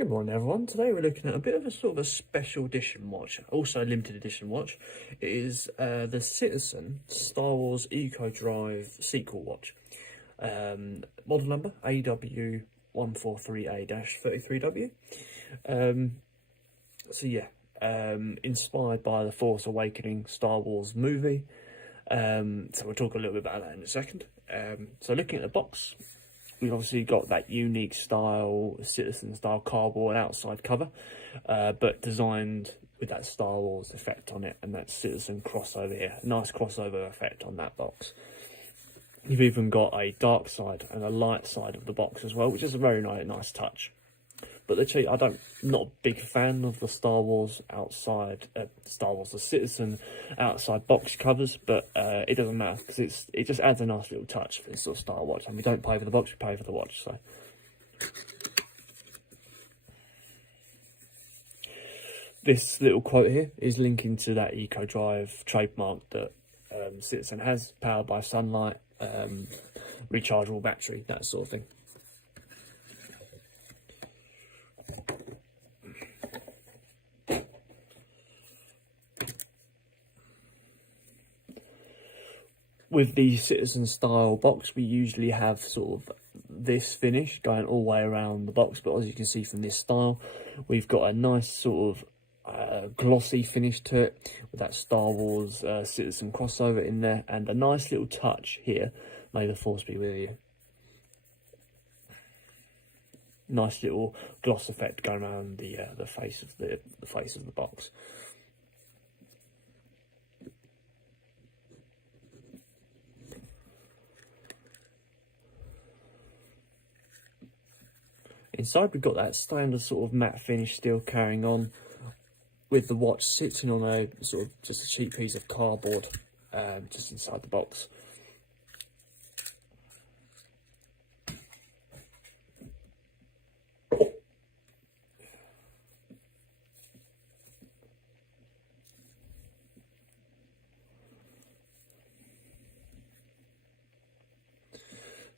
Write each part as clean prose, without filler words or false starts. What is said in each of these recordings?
Good morning everyone. Today we're looking at a bit of a sort of a special edition watch, also a limited edition watch. It is the Citizen Star Wars Eco Drive sequel watch. Model number AW143A-33W. Inspired by the Force Awakening Star Wars movie. So we'll talk a little bit about that in a second. So looking at the box, we've obviously got that unique style, Citizen style cardboard outside cover, but designed with that Star Wars effect on it and that Citizen crossover here. Nice crossover effect on that box. You've even got a dark side and a light side of the box as well, which is a very nice touch. But literally, I'm not a big fan of the Star Wars outside, the Citizen outside box covers, but it doesn't matter because it just adds a nice little touch for this sort of style watch. And we don't pay for the box, we pay for the watch. So this little quote here is linking to that Eco Drive trademark that Citizen has, powered by sunlight, rechargeable battery, that sort of thing. With the Citizen style box, we usually have sort of this finish going all the way around the box, but as you can see from this style, we've got a nice sort of glossy finish to it with that Star Wars Citizen crossover in there, and a nice little touch here. May the Force be with you. Nice little gloss effect going around the face of the face of the box. Inside we've got that standard sort of matte finish still carrying on, with the watch sitting on a sort of just a cheap piece of cardboard just inside the box.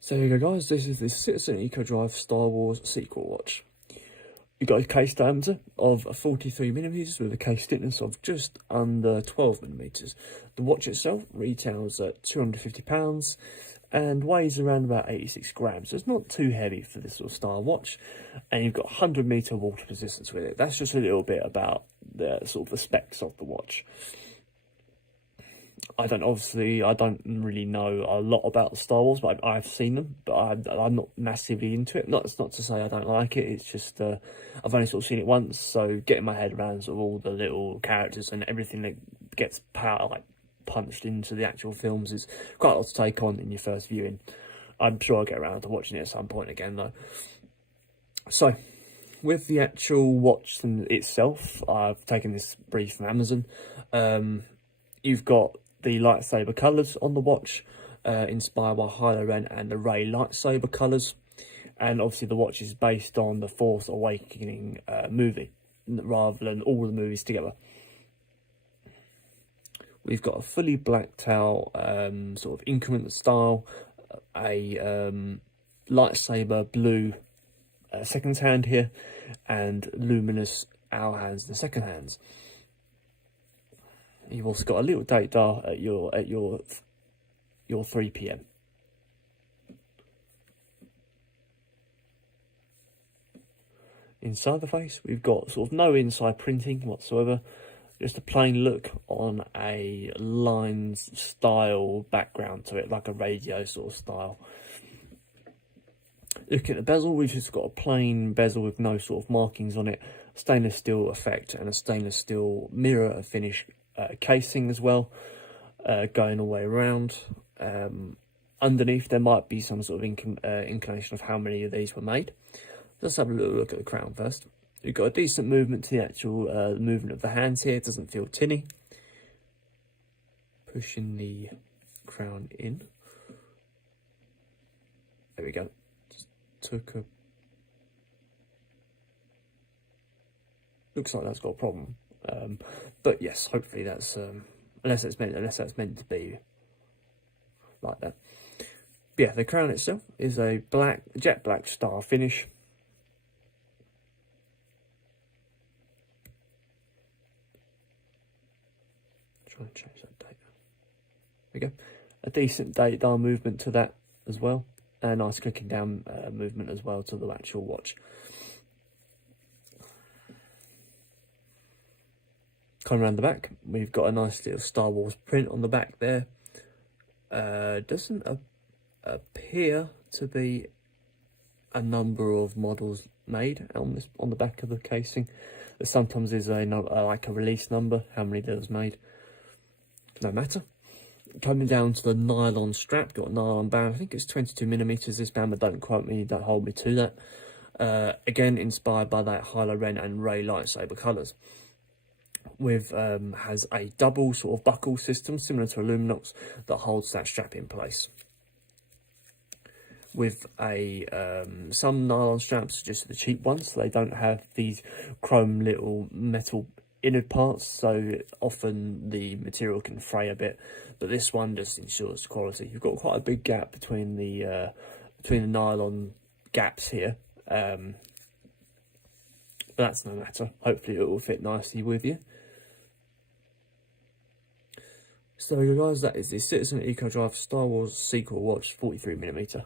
So here you go guys, this is the Citizen Eco Drive Star Wars sequel watch. You've got a case diameter of 43mm with a case thickness of just under 12mm. The watch itself retails at £250 and weighs around about 86 grams. So it's not too heavy for this sort of style watch. And you've got 100-meter water resistance with it. That's just a little bit about the sort of the specs of the watch. I don't really know a lot about Star Wars, but I've seen them, but I'm not massively into it. It's not to say I don't like it, it's just I've only sort of seen it once, so getting my head around sort of all the little characters and everything that gets punched into the actual films is quite a lot to take on in your first viewing. I'm sure I'll get around to watching it at some point again though. So, with the actual watch itself, I've taken this brief from Amazon. You've got the lightsaber colours on the watch, inspired by Kylo Ren and the Rey lightsaber colours. And obviously the watch is based on the Force Awakening movie, rather than all the movies together. We've got a fully blacked out sort of increment style, a lightsaber blue second hand here, and luminous hour hands in the second hands. You've also got a little date dial at your 3 PM. Inside the face, we've got sort of no inside printing whatsoever, just a plain look on a lines style background to it, like a radio sort of style. Looking at the bezel, we've just got a plain bezel with no sort of markings on it, stainless steel effect, and a stainless steel mirror finish casing as well, going all the way around. Underneath there might be some sort of inclination of how many of these were made. Let's have a little look at the crown first. You've got a decent movement to the actual movement of the hands here. It doesn't feel tinny. Pushing the crown in. There we go. Just took a... Looks like that's got a problem. But yes, hopefully that's unless that's meant to be like that. But yeah, the crown itself is a jet black star finish. Try and change that date. There we go. A decent date dial movement to that as well. A nice clicking down movement as well to the actual watch. Coming around the back, we've got a nice little Star Wars print on the back there. Doesn't appear to be a number of models made on the back of the casing. There sometimes is like a release number, how many there was made. No matter. Coming down to the nylon strap, got a nylon band. I think it's 22mm this band, but don't quote me, don't hold me to that. Again, inspired by that Hilo Ren and Ray lightsaber colours. Has a double sort of buckle system similar to a Luminox that holds that strap in place. With some nylon straps, just the cheap ones, so they don't have these chrome little metal inner parts, so often the material can fray a bit. But this one just ensures quality. You've got quite a big gap between the nylon gaps here, but that's no matter. Hopefully it will fit nicely with you. So guys, that is the Citizen Eco Drive Star Wars Seiko watch 43mm.